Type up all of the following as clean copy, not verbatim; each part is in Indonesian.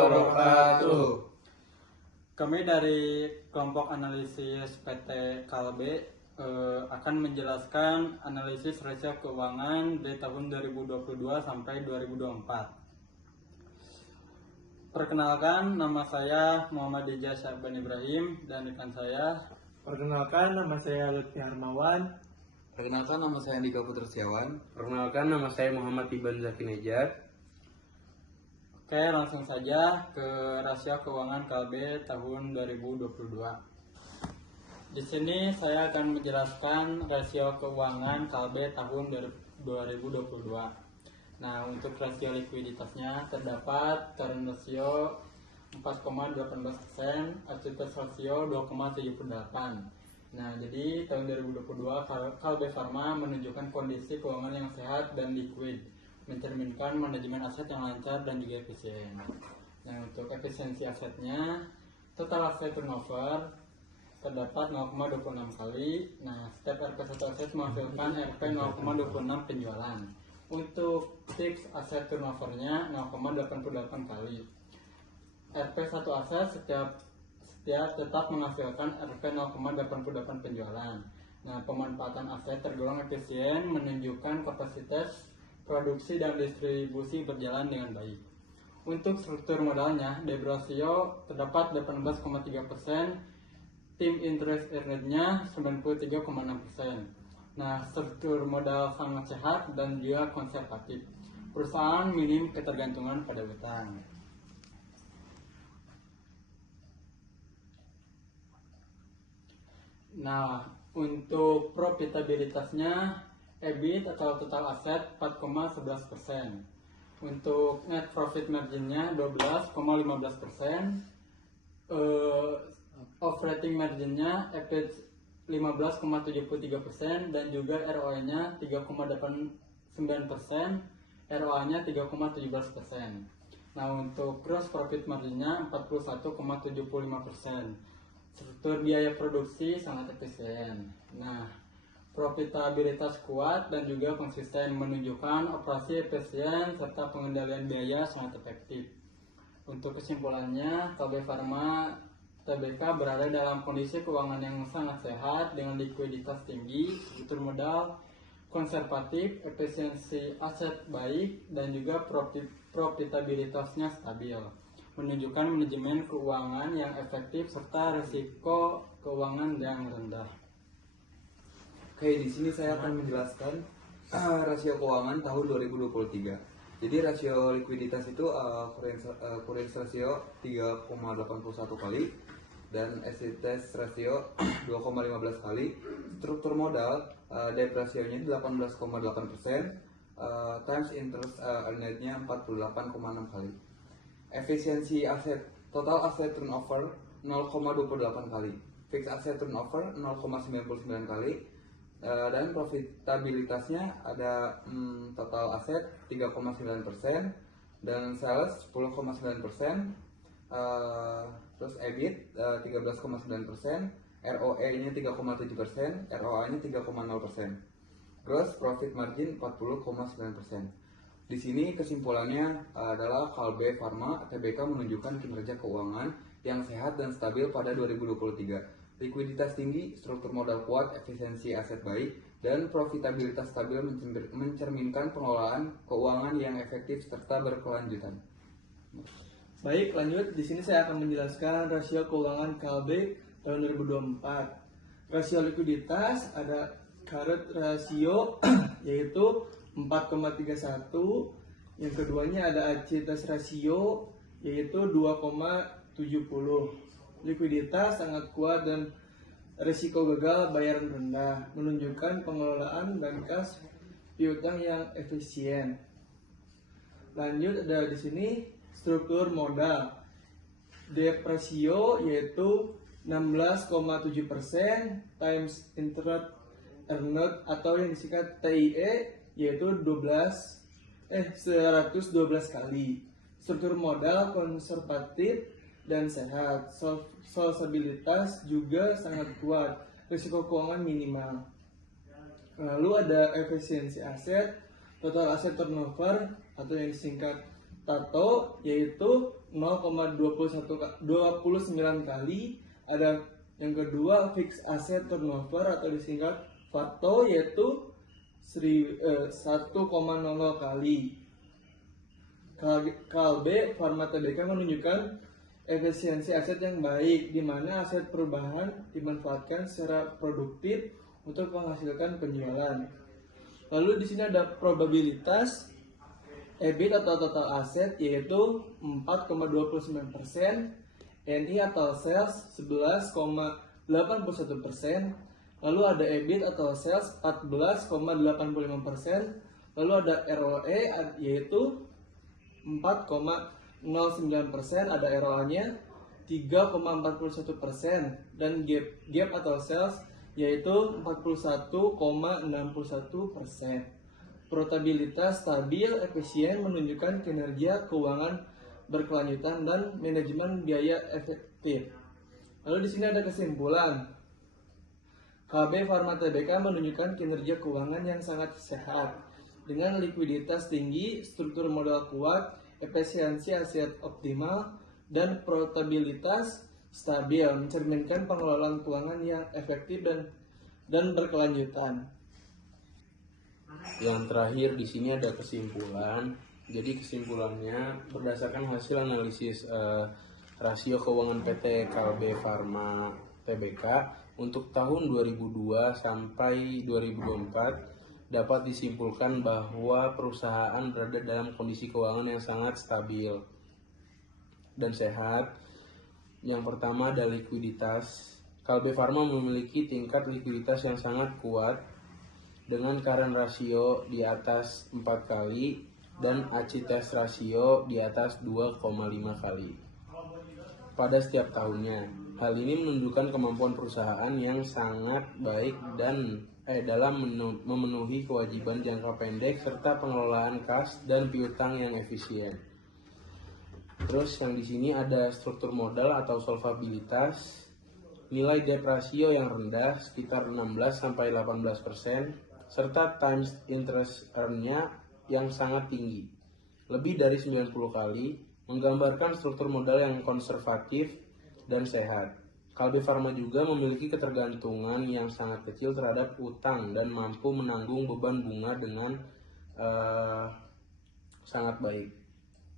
wabarakatuh. Kami dari kelompok analisis PT Kalbe akan menjelaskan analisis rasio keuangan dari tahun 2022 sampai 2024. Perkenalkan, nama saya Muhammad Dija Syahban Ibrahim dan rekan saya. Perkenalkan, nama saya Lutfi Harmawan. Perkenalkan, nama saya Andika Putra Setiawan. Perkenalkan, nama saya Muhammad Iban Zaki Nejar. Oke, langsung saja ke rasio keuangan Kalbe tahun 2022. Di sini saya akan menjelaskan rasio keuangan Kalbe tahun 2022. Nah, untuk rasio likuiditasnya terdapat current ratio 4,18%, asset ratio 2,78%. Nah, jadi tahun 2022 Kalbe Pharma menunjukkan kondisi keuangan yang sehat dan liquid, mencerminkan manajemen aset yang lancar dan juga efisien. Nah, untuk efisiensi asetnya, total aset turnover terdapat 0,26 kali. Nah, setiap RP1 aset menghasilkan RP 0,26 penjualan. Untuk fixed aset turnovernya 0,88 kali. RP1 aset setiap tetap menghasilkan RP 0,88 penjualan. Nah, pemanfaatan aset tergolong efisien, menunjukkan kapasitas produksi dan distribusi berjalan dengan baik. Untuk struktur modalnya, debt ratio terdapat 18,3%, tim interest earned-nya 93,6%. Nah, struktur modal sangat sehat dan juga konservatif. Perusahaan minim ketergantungan pada utang. Nah, untuk profitabilitasnya, EBIT atau total aset 4,11%. Untuk net profit marginnya 12,15%. Operating marginnya EBIT 15,73% dan juga ROE-nya 3,89%, ROA-nya 3,17%. Nah, untuk gross profit marginnya 41,75%. Struktur biaya produksi sangat efisien. Nah, profitabilitas kuat dan juga konsisten, menunjukkan operasi efisien serta pengendalian biaya sangat efektif. Untuk kesimpulannya, Kalbe Pharma Tbk berada dalam kondisi keuangan yang sangat sehat dengan likuiditas tinggi, struktur modal konservatif, efisiensi aset baik, dan juga profitabilitasnya stabil, menunjukkan manajemen keuangan yang efektif serta risiko keuangan yang rendah. Oke, di sini saya akan menjelaskan rasio keuangan tahun 2023. Jadi rasio likuiditas itu current ratio 3,81 kali dan asset ratio 2,15 kali. Struktur modal debt ratio-nya 18,8%, times interest earned-nya 48,6 kali. Efisiensi aset, total asset turnover 0,28 kali. Fixed asset turnover 0,99 kali. Dan profitabilitasnya ada total aset 3,9% dan sales 10,9%, terus EBIT 13,9%, ROE-nya 3,7%, ROA-nya 3,0%, gross profit margin 40,9%. Di sini kesimpulannya adalah Kalbe Pharma Tbk menunjukkan kinerja keuangan yang sehat dan stabil pada 2023. Likuiditas tinggi, struktur modal kuat, efisiensi aset baik, dan profitabilitas stabil mencerminkan pengelolaan keuangan yang efektif serta berkelanjutan. Baik, lanjut. Di sini saya akan menjelaskan rasio keuangan Kalbe tahun 2024. Rasio likuiditas ada current ratio yaitu 4,31. Yang keduanya ada asset ratio yaitu 2,70. Likuiditas sangat kuat dan risiko gagal bayaran rendah, menunjukkan pengelolaan dan kas piutang yang efisien. Lanjut, ada di sini struktur modal. Debt ratio yaitu 16,7% times interest earned atau yang disingkat TIE yaitu 112 kali. Struktur modal konservatif dan sehat, solvabilitas juga sangat kuat, risiko keuangan minimal. Lalu ada efisiensi aset, total aset turnover atau yang disingkat Tato yaitu 0,29 kali. Ada yang kedua fixed asset turnover atau disingkat FATO yaitu 1,00 kali. KLB Pharma Tbk menunjukkan efisiensi aset yang baik, di mana aset perubahan dimanfaatkan secara produktif untuk menghasilkan penjualan. Lalu di sini ada probabilitas EBIT atau total aset yaitu 4,29%, NI atau sales 11,81%, lalu ada EBIT atau sales 14,85%, lalu ada ROE yaitu 4,09%, ada ROA-nya 3,41%, dan gap atau sales yaitu 41,61%. Profitabilitas stabil, efisien, menunjukkan kinerja keuangan berkelanjutan dan manajemen biaya efektif. Lalu di sini ada kesimpulan. KB Pharma Tbk menunjukkan kinerja keuangan yang sangat sehat dengan likuiditas tinggi, struktur modal kuat, efisiensi aset optimal, dan profitabilitas stabil, mencerminkan pengelolaan keuangan yang efektif dan berkelanjutan. Yang terakhir di sini ada kesimpulan. Jadi kesimpulannya berdasarkan hasil analisis rasio keuangan PT Kalbe Pharma Tbk untuk tahun 2002 sampai 2024 dapat disimpulkan bahwa perusahaan berada dalam kondisi keuangan yang sangat stabil dan sehat. Yang pertama ada likuiditas. Kalbe Pharma memiliki tingkat likuiditas yang sangat kuat dengan current ratio di atas 4 kali dan ACTS ratio di atas 2,5 kali pada setiap tahunnya. Hal ini menunjukkan kemampuan perusahaan yang sangat baik dan dalam memenuhi kewajiban jangka pendek serta pengelolaan kas dan piutang yang efisien. Terus yang di sini ada struktur modal atau solvabilitas, nilai debt ratio yang rendah sekitar 16-18%, serta times interest earn-nya yang sangat tinggi, lebih dari 90 kali, menggambarkan struktur modal yang konservatif dan sehat. Kalbe Pharma juga memiliki ketergantungan yang sangat kecil terhadap utang dan mampu menanggung beban bunga dengan sangat baik.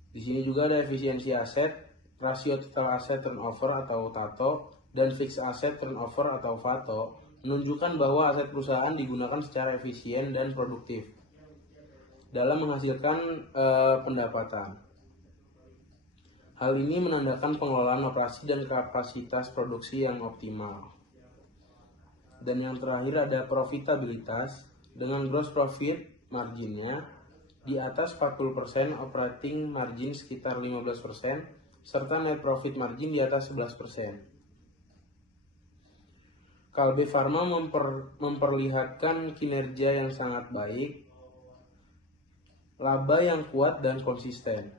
Di sini juga ada efisiensi aset, rasio total asset turnover atau TATO, dan fixed asset turnover atau FATO, menunjukkan bahwa aset perusahaan digunakan secara efisien dan produktif dalam menghasilkan pendapatan. Hal ini menandakan pengelolaan operasi dan kapasitas produksi yang optimal. Dan yang terakhir ada profitabilitas dengan gross profit marginnya di atas 40%, operating margin sekitar 15%, serta net profit margin di atas 11%. Kalbe Pharma memperlihatkan kinerja yang sangat baik, laba yang kuat dan konsisten.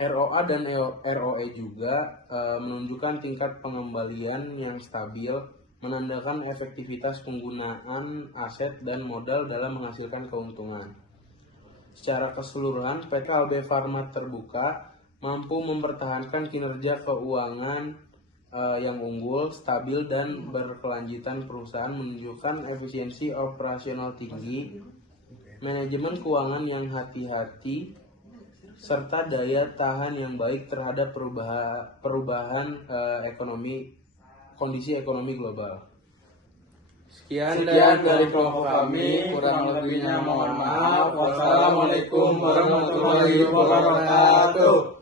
ROA dan ROE juga menunjukkan tingkat pengembalian yang stabil, menandakan efektivitas penggunaan aset dan modal dalam menghasilkan keuntungan. Secara keseluruhan, PT Kalbe Pharma terbuka, mampu mempertahankan kinerja keuangan yang unggul, stabil, dan berkelanjutan. Perusahaan menunjukkan efisiensi operasional tinggi, manajemen keuangan yang hati-hati, serta daya tahan yang baik terhadap perubahan kondisi ekonomi global. Sekian dari kelompok kami, kurang lebihnya mohon maaf. Wassalamualaikum warahmatullahi wabarakatuh.